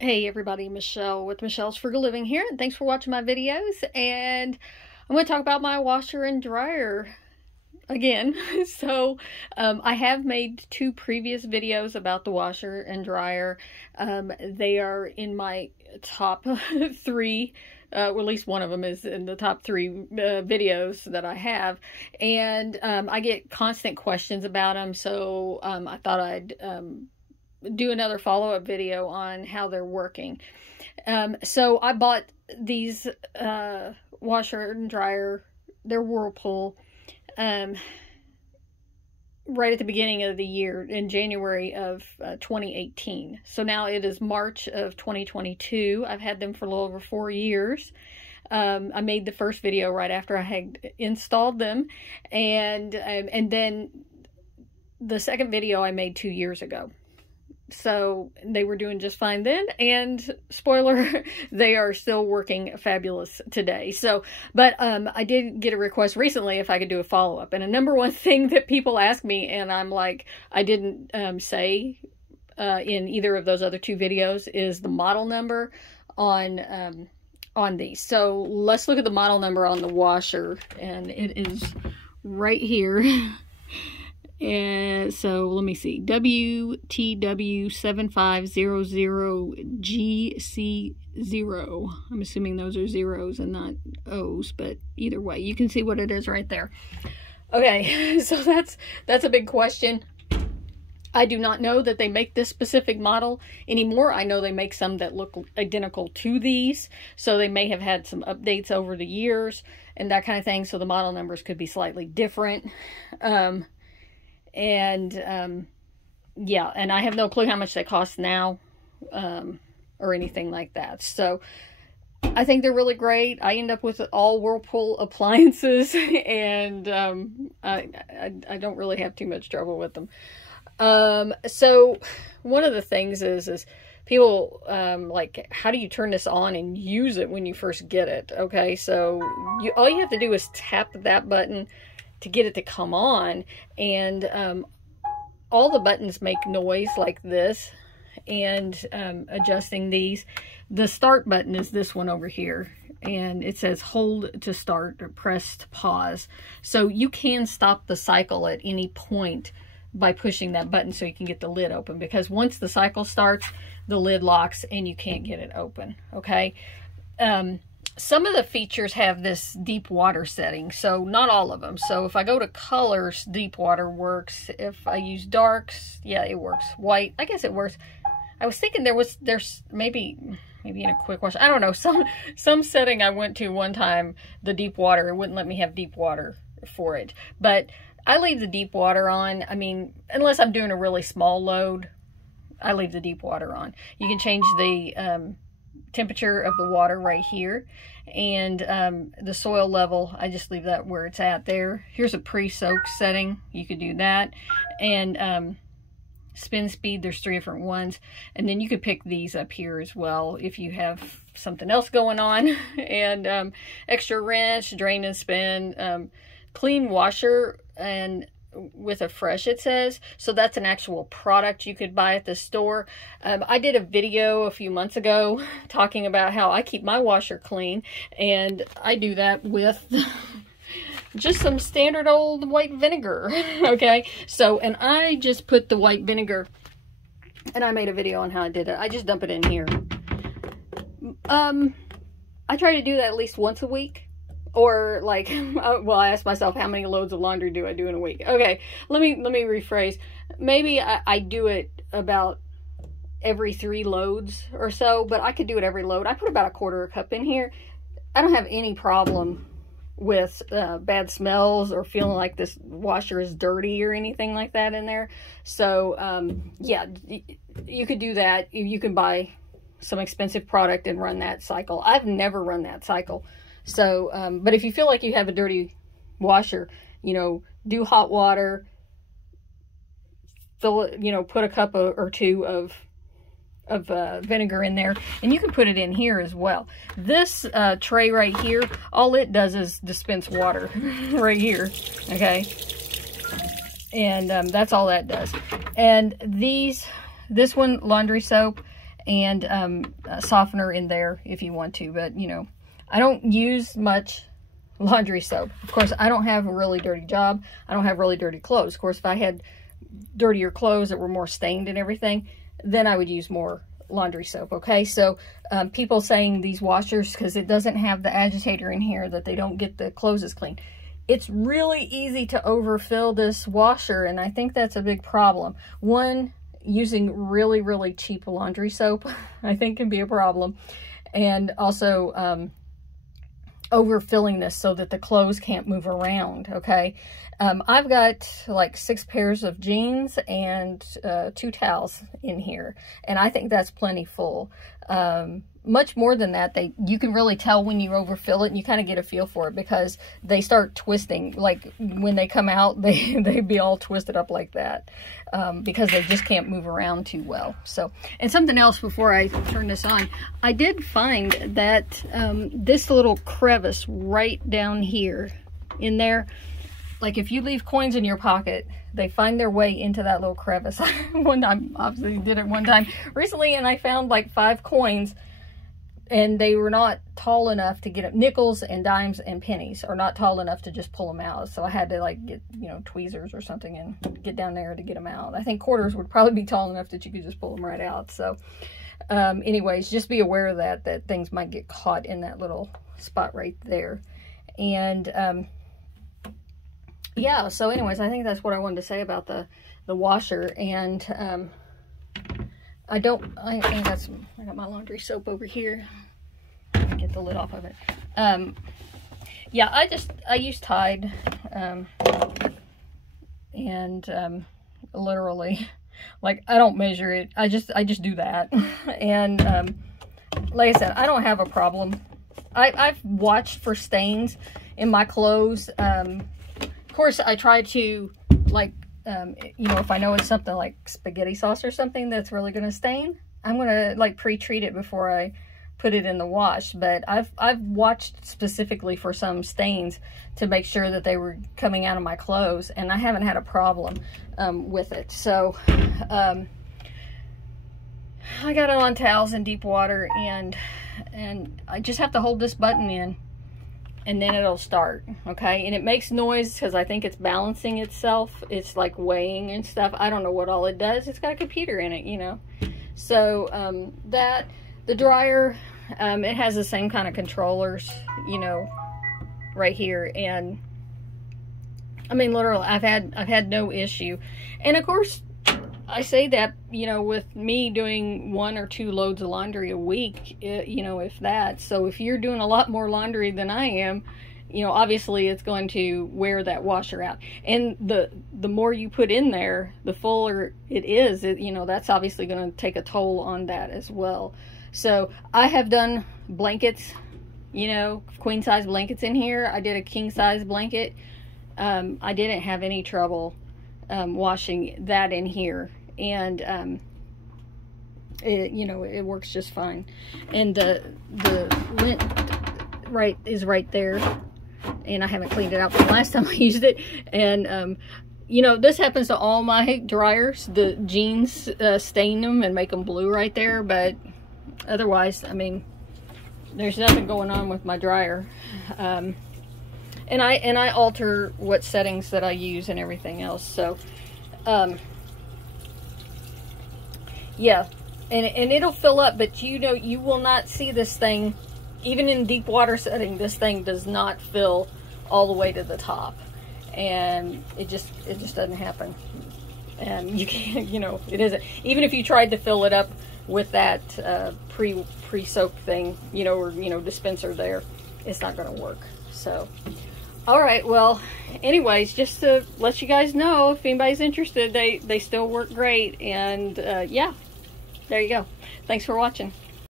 Hey everybody, Michelle with Michelle's Frugal Living here, and thanks for watching my videos. And I'm going to talk about my washer and dryer again. I have made two previous videos about the washer and dryer. They are in my top three. Well, at least one of them is in the top three videos that I have. And I get constant questions about them, so I thought I'd do another follow-up video on how they're working. So I bought these washer and dryer, they're Whirlpool, right at the beginning of the year in January of 2018. So now it is March of 2022. I've had them for a little over 4 years. I made the first video right after I had installed them, and then the second video I made 2 years ago. So they were doing just fine then, and spoiler, they are still working fabulous today. So, but I did get a request recently if I could do a follow-up, and a number one thing that people ask me, and I'm like, I didn't say in either of those other two videos, is the model number on these. So let's look at the model number on the washer, and it is right here. And so let me see, WTW7500GC0. I'm assuming those are zeros and not O's, but either way, you can see what it is right there. Okay, so that's a big question. I do not know that they make this specific model anymore. I know they make some that look identical to these, so they may have had some updates over the years and that kind of thing, so the model numbers could be slightly different. Yeah, and I have no clue how much they cost now, or anything like that. So I think they're really great. I end up with all Whirlpool appliances, and I don't really have too much trouble with them. So one of the things is people like, how do you turn this on and use it when you first get it? Okay, so all you have to do is tap that button to get it to come on, and all the buttons make noise like this, and adjusting these, the start button is this one over here, and it says hold to start or press to pause. So you can stop the cycle at any point by pushing that button so you can get the lid open, because once the cycle starts, the lid locks and you can't get it open. Okay. Some of the features have this deep water setting, so not all of them. So if I go to colors, deep water works. If I use darks, yeah, it works. White, I guess it works. I was thinking there's maybe in a quick wash, I don't know, some setting I went to one time, the deep water, it wouldn't let me have deep water for it. But I leave the deep water on. I mean, unless I'm doing a really small load, I leave the deep water on. You can change the temperature of the water right here, and the soil level, I just leave that where it's at there. Here's a pre-soak setting, you could do that, and spin speed, there's 3 different ones, and then you could pick these up here as well if you have something else going on. And extra rinse, drain and spin, clean washer, and with a fresh, it says. So that's an actual product you could buy at the store. I did a video a few months ago talking about how I keep my washer clean, and I do that with just some standard old white vinegar. Okay, so, and I just put the white vinegar, and I made a video on how I did it. I just dump it in here. I try to do that at least once a week. Or like, well, I asked myself, how many loads of laundry do I do in a week? Okay, let me rephrase. Maybe I do it about every 3 loads or so, but I could do it every load. I put about 1/4 cup in here. I don't have any problem with bad smells or feeling like this washer is dirty or anything like that in there. So yeah, you could do that. You can buy some expensive product and run that cycle. I've never run that cycle. So, but if you feel like you have a dirty washer, you know, do hot water, fill it, you know, put a cup or 2 of vinegar in there, and you can put it in here as well. This tray right here, all it does is dispense water right here, okay? And that's all that does. And this one, laundry soap, and a softener in there if you want to. But, you know, I don't use much laundry soap. Of course, I don't have a really dirty job. I don't have really dirty clothes. Of course, if I had dirtier clothes that were more stained and everything, then I would use more laundry soap. Okay, so people saying these washers, because it doesn't have the agitator in here, that they don't get the clothes as clean. It's really easy to overfill this washer, and I think that's a big problem. One, using really, really cheap laundry soap, I think can be a problem. And also overfilling this so that the clothes can't move around, okay? I've got like 6 pairs of jeans and 2 towels in here, and I think that's plenty full. Much more than that, you can really tell when you overfill it, and you kind of get a feel for it because they start twisting. Like when they come out, they be all twisted up like that because they just can't move around too well. So, and something else before I turn this on, I did find that this little crevice right down here in there, like if you leave coins in your pocket, they find their way into that little crevice. One time, obviously did it one time recently, and I found like 5 coins, and they were not tall enough to get up. Nickels and dimes and pennies are not tall enough to just pull them out. So I had to like get, you know, tweezers or something and get down there to get them out. I think quarters would probably be tall enough that you could just pull them right out. So anyways, just be aware of that things might get caught in that little spot right there. And yeah, so anyways, I think that's what I wanted to say about the washer. And I got my laundry soap over here. Let me get the lid off of it. Yeah, I use Tide, and literally, like, I don't measure it. I just do that. And like I said, I don't have a problem. I've watched for stains in my clothes. Of course, I try to, like, you know, if I know it's something like spaghetti sauce or something that's really going to stain, I'm going to like pre-treat it before I put it in the wash. But I've watched specifically for some stains to make sure that they were coming out of my clothes, and I haven't had a problem with it. So I got it on towels in deep water, and I just have to hold this button in, and then it'll start, okay? And it makes noise because I think it's balancing itself. It's like weighing and stuff. I don't know what all it does. It's got a computer in it, you know. So the dryer, it has the same kind of controllers, you know, right here. And I mean, literally, I've had no issue. And of course, I say that, you know, with me doing 1 or 2 loads of laundry a week, you know, if that. So if you're doing a lot more laundry than I am, you know, obviously it's going to wear that washer out. And the more you put in there, the fuller it is. You know, that's obviously going to take a toll on that as well. So I have done blankets, you know, queen size blankets in here. I did a king size blanket. I didn't have any trouble washing that in here. And you know, it works just fine. And the lint is right there, and I haven't cleaned it out from the last time I used it. And you know, this happens to all my dryers. The jeans stain them and make them blue right there, but otherwise, I mean, there's nothing going on with my dryer. And I alter what settings that I use and everything else. So yeah, and it'll fill up, but you know, you will not see this thing, even in deep water setting, this thing does not fill all the way to the top. And it just doesn't happen. And you can't, you know, it isn't. Even if you tried to fill it up with that pre-soak thing, you know, or, you know, dispenser there, it's not going to work. So, all right, well, anyways, just to let you guys know, if anybody's interested, they still work great. And yeah, there you go. Thanks for watching.